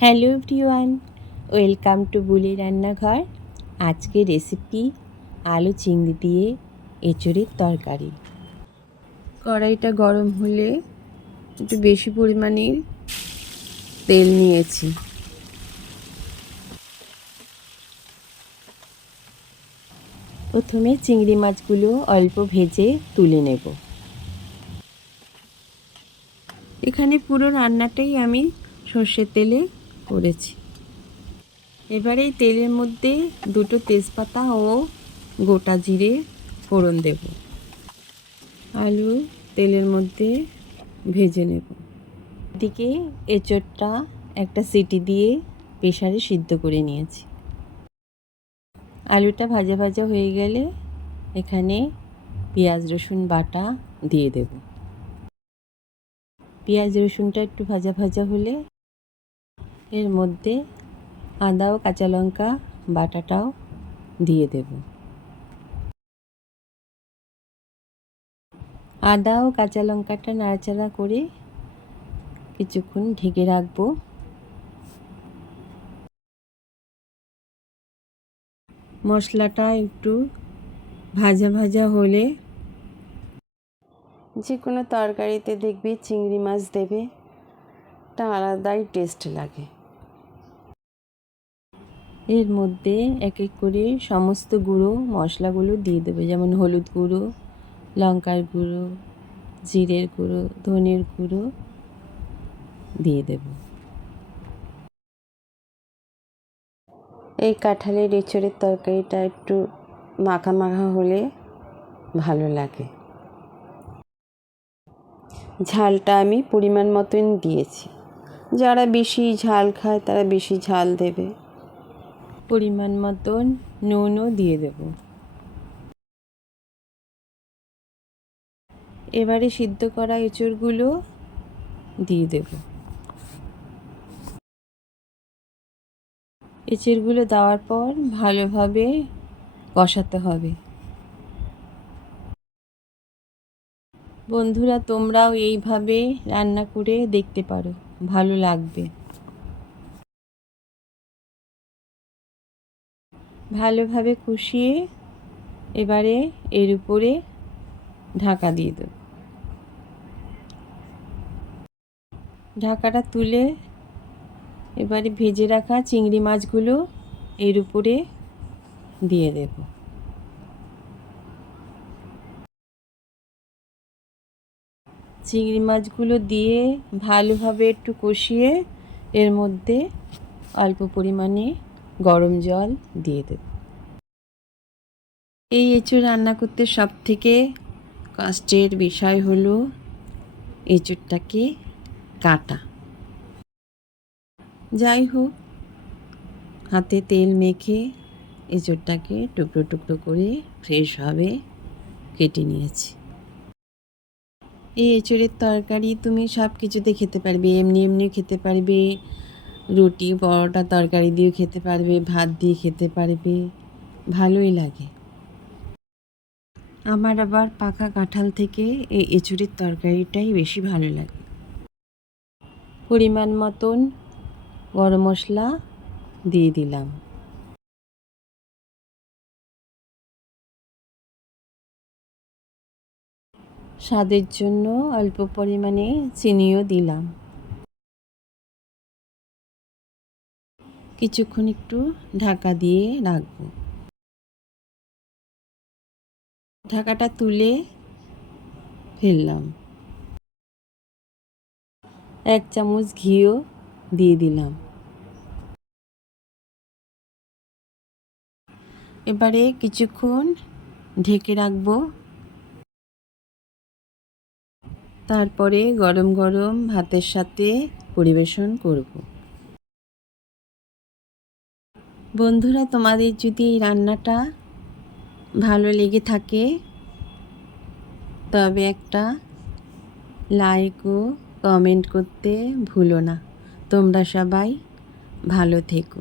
Hello everyone, welcome to বুলি রান্নাঘর। আজকে recipe আলু চিংড়ি দিয়ে এঁচোড়ের তরকারি। কড়াইটা গরম হলে একটু বেশি পরিমাণে তেল নিয়েছি। প্রথমে চিংড়ি মাছগুলো অল্প ভেজে তুলে নেব। এখানে পুরো রান্নাটাই আমি সর্ষের তেলে করেছি। এবারে এই তেলের মধ্যে দুটো তেজপাতা ও গোটা জিরে ফোড়ন দেব। আলু তেলের মধ্যে ভেজে নেব। এদিকে এঁচোড়টা একটা সিটি দিয়ে প্রেসারে সিদ্ধ করে নিয়েছি। আলুটা ভাজা ভাজা হয়ে গেলে এখানে পেঁয়াজ রসুন বাটা দিয়ে দেব। পেঁয়াজ রসুনটা একটু ভাজা ভাজা হলে এর মধ্যে আদা ও কাঁচা লঙ্কা বাটাটাও দিয়ে দেব। আদা ও কাঁচা লঙ্কাটা নাড়াচাড়া করে কিছুক্ষণ ঢেকে রাখবো। মশলাটা একটু ভাজা ভাজা হলে, যে কোনো তরকারিতে দেখবি চিংড়ি মাছ দেবে, একটা আলাদাই টেস্ট লাগে। এর মধ্যে এক এক করে সমস্ত গুঁড়ো মশলাগুলো দিয়ে দেবে, যেমন হলুদ গুঁড়ো, লঙ্কার গুঁড়ো, জিরের গুঁড়ো, ধনের গুঁড়ো দিয়ে দেব। এই কাঁঠালের এঁচোড়ের তরকারিটা একটু মাখা মাখা হলে ভালো লাগে। ঝালটা আমি পরিমাণ মতন দিয়েছি। যারা বেশি ঝাল খায় তারা বেশি ঝাল দেবে। পরিমাণ মতন নুনও দিয়ে দেব। এবারে সিদ্ধ করা এঁচোড়গুলো দিয়ে দেব। এঁচোড়গুলো দেওয়ার পর ভালোভাবে কষাতে হবে। বন্ধুরা, তোমরাও এইভাবে রান্না করে দেখতে পারো, ভালো লাগবে। ভালোভাবে কষিয়ে এবারে এর উপরে ঢাকা দিয়ে দেব। ঢাকাটা তুলে এবারে ভেজে রাখা চিংড়ি মাছগুলো এর উপরে দিয়ে দেব। চিংড়ি মাছগুলো দিয়ে ভালোভাবে একটু কষিয়ে এর মধ্যে অল্প পরিমাণে গরম জল দিয়ে দেব। এই এঁচোড় রান্না করতে সবথেকে কষ্টের বিষয় হলো এঁচোড়টাকে কাটা। যাই হোক, হাতে তেল মেখে এঁচোড়টাকে টুকরো টুকরো করে ফ্রেশভাবে কেটে নিয়েছি। এই এঁচোড়ের তরকারি তুমি সব কিছুতে খেতে পারবে, এমনি এমনিও খেতে পারবে, রুটি পরোটা তরকারি দিয়েও খেতে পারবে, ভাত দিয়ে খেতে পারবে, ভালোই লাগে। আমার আবার পাকা কাঁঠাল থেকে এই এঁচোড়ের তরকারিটাই বেশি ভালো লাগে। পরিমাণ মতন গরম মশলা দিয়ে দিলাম। স্বাদের জন্য অল্প পরিমাণে চিনিও দিলাম। কিছুক্ষণ একটু ঢাকা দিয়ে রাখবো। ঢাকাটা তুলে ফেললাম। 1 চামচ ঘিও দিয়ে দিলাম। এবারে কিছুক্ষণ ঢেকে রাখবো। তারপরে গরম গরম ভাতের সাথে পরিবেশন করব। বন্ধুরা, তোমাদের যদি এই রান্নাটা ভালো লেগে থাকে তবে একটা লাইক ও কমেন্ট করতে ভুলো না। তোমরা সবাই ভালো থেকো।